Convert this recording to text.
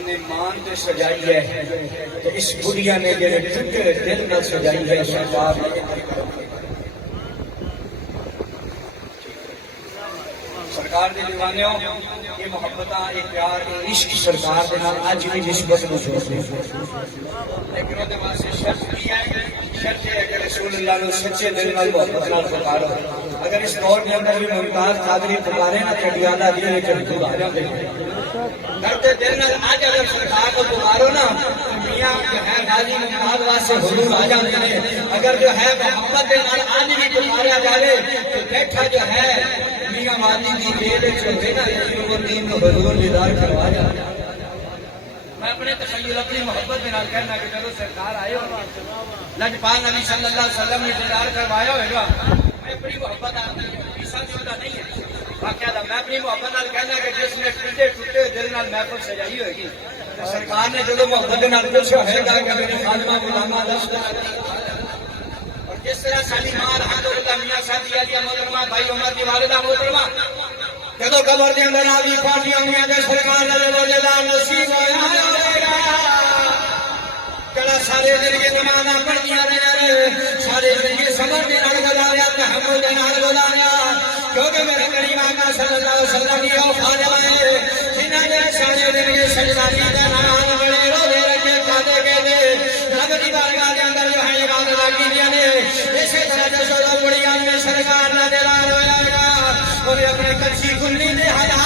अपने मान से सजाई है तो इस बुढ़िया ने जेड़े टुटे दिल न सजाई है सरकार ने। सरकार के दीवाने ये मोहब्बत ये प्यार ये इश्क सरकार के नाल अज भी निस्बत में लेकिन वो वास्ते शर्त की है, शर्त है कि रसूलुल्लाह ने सच्चे दिल नाल मोहब्बत नाल पुकारो। अगर इस दौर के अंदर भी मुमताज कादरी पुकारे ना चटियाला दिल में चढ़ आ जाते करते दिल नाल आज अगर सरकार को पुकारो ना तो मियां जो है गाजी मुमताज वास्ते हुजूर आ जाते हैं। अगर जो है मोहब्बत के नाल आज भी पुकारा जाए तो बैठा जो है मियां वाली की जेल चलते ना वो तीन को हुजूर दीदार करवा जाते। मैं अपने तखय्युल अपनी मोहब्बत के नाल कहना कि चलो सरकार आए हो लजपाल नबी सल्लल्लाहु अलैहि वसल्लम ने दीदार करवाया होगा। मैं अपनी मोहब्बत नहीं है बाकायदा मैं अपनी मोहब्बत नाल कहना कि जिसने टूटे टूटे दिल नाल महफिल सजाई होगी सरकार ने जो मोहब्बत नाल पूछा होगा कि मेरे खालिमा गुलामा दस और जिस तरह साली मां अल्हम्दुलिल्लाह मियां सादी अली मोहतरमा भाई उमर की वालिदा मोहतरमा जदों कबर के अंदर आवी फाटियां हुई ते सरकार ने रोजेदार नसीब होया कड़ा सारे दिन के नमाज़ां पढ़ियां रहे सारे दिन के समर के नाल गुजारिया तहम्मुल के नाल गुजारिया क्योंकि मेरे करीम आका सल्लल्लाहु अलैहि वसल्लम की औलाद है जिन्होंने सारे दिन के सजदा कीते नमाज़ पढ़े रोजे रखे कादे कहते रब की बारगाह के अंदर जो है इबादत कीतियां ने इसी तरह जो बुढ़िया ने सरकार ने दीदार होया और अपने कच्ची खुली ने हला